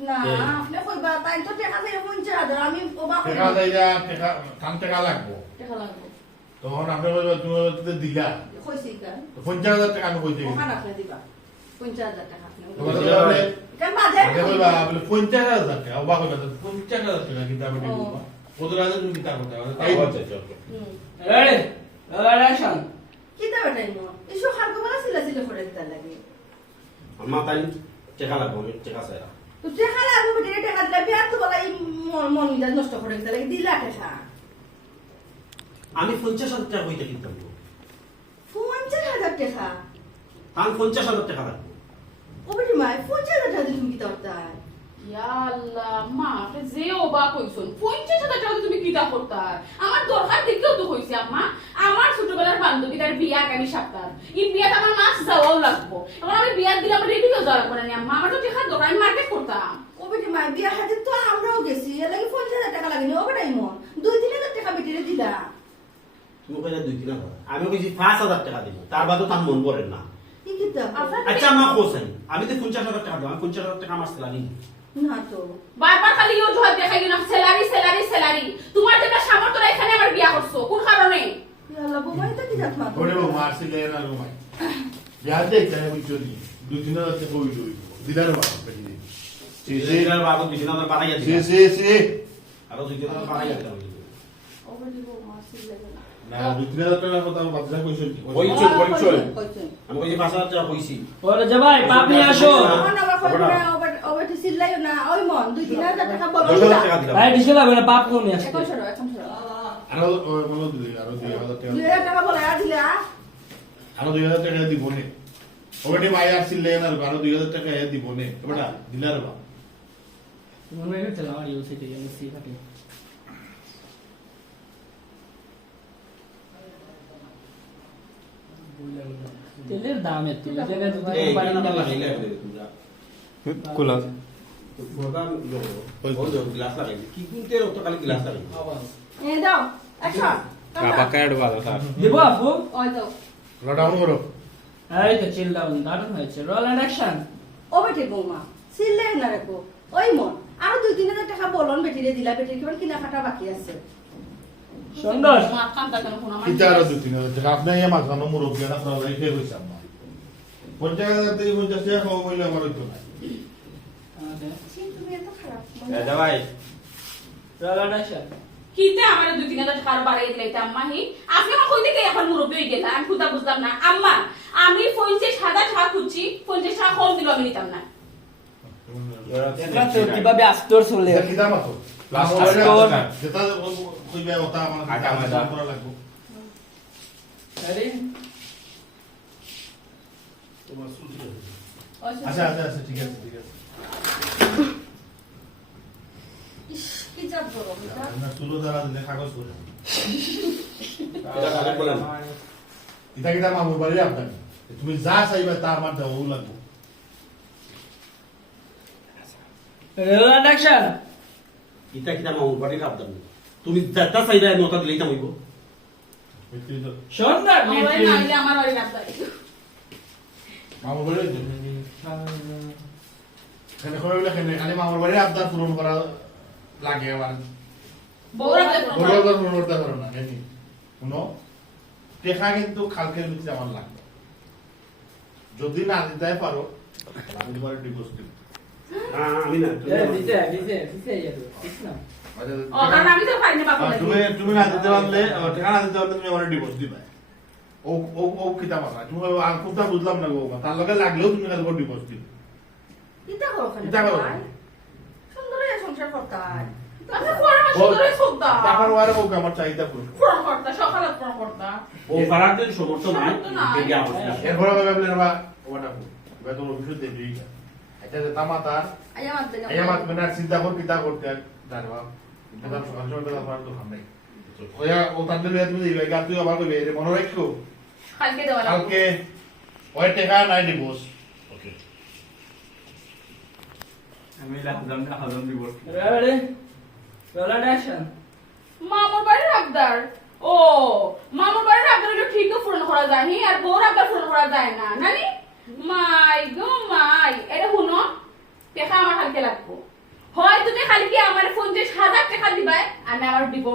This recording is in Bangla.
না? আপনি কইবা তাই তো টাকা দিয়ে পঞ্চাশ হাজার আমি ওবা টেকা যাইয়া টেকা কাম টেকা লাগবো? টাকা লাগবে। তখন আপনি বলবেন তুমি তো দিলা। কইছি কেন? পঞ্চাশ হাজার টাকা আমি কইতে ওখানে আপনি দিবা। পঞ্চাশ হাজার টাকা আপনি তোমার তো বলে কেন বাজে? আগে কইবা বলে পঞ্চাশ হাজার টাকা অবাক হইবা পঞ্চাশ হাজার টাকা কিন্তু আমি দিব। ও। হাজার তুমি কিতা করতে হবে তাই বলছে okay. হুম। Ready? Roll action. কি দেবে টাইম এসো খালকো বলা সিলা সিলা করে দিতে লাগে। আমার তাই টেকা লাগবো টেকা চাই তো টাকা লাগবে বেটে টাকা দিলে বিয়ার তো বলা এই মন মিজাজ নষ্ট করে দিতে লাগে দিলা টাকা আমি পঞ্চাশ হাজার টাকা হইতে কিনতাম। পঞ্চাশ হাজার টাকা আমি পঞ্চাশ হাজার টাকা লাগবো। ও বেটি মাই পঞ্চাশ হাজার টাকা তুমি কি করতাই ইয়াল্লাহ মা আপনি যে অবাক হইছুন। পঞ্চাশ হাজার টাকা তুমি কিতা করতা? আমার দরকার দেখলেও তো হইছে আম্মা। আমার ছোটবেলার বান্ধবী তার বিয়া আগামী সপ্তাহ। এই বিয়াতে আমার মাস যাওয়াও লাগবো। এখন আমি বিয়ার দিলে আমার রেডি যাওয়া লাগবে না আম্মা। আমার তো টেকার দরকার আমি মার্কেট করতাম। ও বেটি মাই বিয়া হাতে তো আমরাও গেছি। এর লাগে পঞ্চাশ হাজার টাকা লাগেনি ও বেটাই মন। দুই তিন হাজার টাকা বেটিরে দিলা তুমি কইলে দুই তিন হাজার। আমি কইছি পাঁচ হাজার টাকা দিব। তার বাদও তার মন পড়ে না। আচ্ছা কোসাই আমি তো পঞ্চাশ হাজার টাকা দেবো। আমি পঞ্চাশ হাজার টাকা আমার স্যালারি না তো। বারবার খালি অজুহাত দেখাই না স্যালারি স্যালারি স্যালারি। তোমার যেটা সামর্থ্য এখানে আমার বিয়া করছ। কোন কারণে? আল্লাহ বোমাই তো কি জাত মা করে বাবু মারছিলে না রুমাই বিহার দেখ তাই বুঝছ নি দুই তিন হাজার টাকা হইল দিলার বাবা পেটি সে এটার বাবদ দুই তিন হাজার বাড়াইয়া সে সে সে। আরও দুই তিন হাজার বাড়াইয়া দিলাম না। দুই তিন হাজার টাকার কথা আমি বাদশা কইছো। কি ওই চল, ওই চল। কইছেন আমি কইছি পাঁচ হাজার কইছি ওরে জামাই পাপ আসো। আমার না ও বেটি সিল্লাইও না ওই মন দুই তিন হাজার টাকা বলো ভাই ডিসে লাগবে না পাপ কোন এখন সরো এখন সরো আরও বলো দিলি আরও দুই হাজার টাকা দুই হাজার টাকা বলে আর দিলে? আরও দুই হাজার টাকা দিব নে। ওটি মাই আসছিলে না আরও দুই হাজার টাকা দিব নে। বেটা দিলার বাবা মনে হয় চলা আর ইউসি তে আমি সি তেলের দাম এত জায়গা যদি কুলা প্রধান লোক ওই যে গ্লাস লাগাইছে কি কিনতে অত খালি গ্লাস লাগাইছে এ দাও অ্যাকশন কাপা কাট ভালো স্যার। দেবো আপু? ওই তো। লকডাউন করো। এই তো চিল ডাউন দারুণ হয়েছে। রোল এন্ড অ্যাকশন ও বেটি বৌমা সিল্লাই না রেখো। ওই মন আরও দুই তিন হাজার টাকা বলন বেটিরে দিলা বেটির কেমন কিনা বাকি আছে? সুন্দর। মা কান্দা কেন কোন আমার কিতা আরও দুই তিন হাজার টাকা। আপনি এই না খেয়ে আমার পঞ্চাশ হাজার থেকে পঞ্চাশ টাকা খাওয়া বললে আমার হইতো না ছি, তুমি এত খারাপ ভাই রোল এন্ড অ্যাকশন কিতে আমার দুই তিন হাজার টাকা বাড়িয়ে দিলে আম্মা হি আপনি আমার কই থেকে এখন মুরব্বী হয়ে গেলেন আমি খুদা বুঝলাম না। আম্মা আমি পঞ্চাশ হাজার টাকা খুঁজছি পঞ্চাশ টাকা কম দিল আমি নিতাম না। কীভাবে আস্তর চলে। আচ্ছা আচ্ছা আচ্ছা ঠিক আছে ঠিক আছে। তুমি যা চাইবে তা আমার দেওয়া লাগবে। ইটা কিটা মামুর বাড়ির আবদার নেই তুমি যেটা চাইবে আমি ওটা দিলেই তামিব বুঝলি তো? সুন্দর আমার বাড়ি না আমার মামুর বাড়ি? এখানে করে বলে এখানে খালি মামুর বাড়ি আবদার পূরণ করা লাগে রাখলে বড় আবদার পূরণ করতে পারো না এমনি শুনো টেকা কিন্তু খালকের ভিতরে আমার লাগবে যদি না দিতে পারো আমি তোমার ডিভোর্স দিব আমি না তুমি আমার- তুমি তুমি না দিতে পারলে আবার না দিতে পারলে তুমি আমার ডিভোর্স দিবে। ও ও ও কিতা তুমি আর কোনটা বুঝলাম না গো তার লগে লাগলেও তুমি কালকে ডিভোর্স দিবে। ইতা করো ইতা করো। সুন্দর সংসার করতা চিন্তা কর কিতা করতে মনে রাখো কালকে ওই টাকা নাই ওকে আমি না হজম রোল মামুর ও মামুর পূরণ করা যায় হি আর বউর আবদার পূরণ করা যায় না নানি মাই গো মাই এটা আমার লাগবো। হয় তুমি খালি কি আমার ফোন যে হাজার টাকা দিবাই আমি আমার ডিভোর্স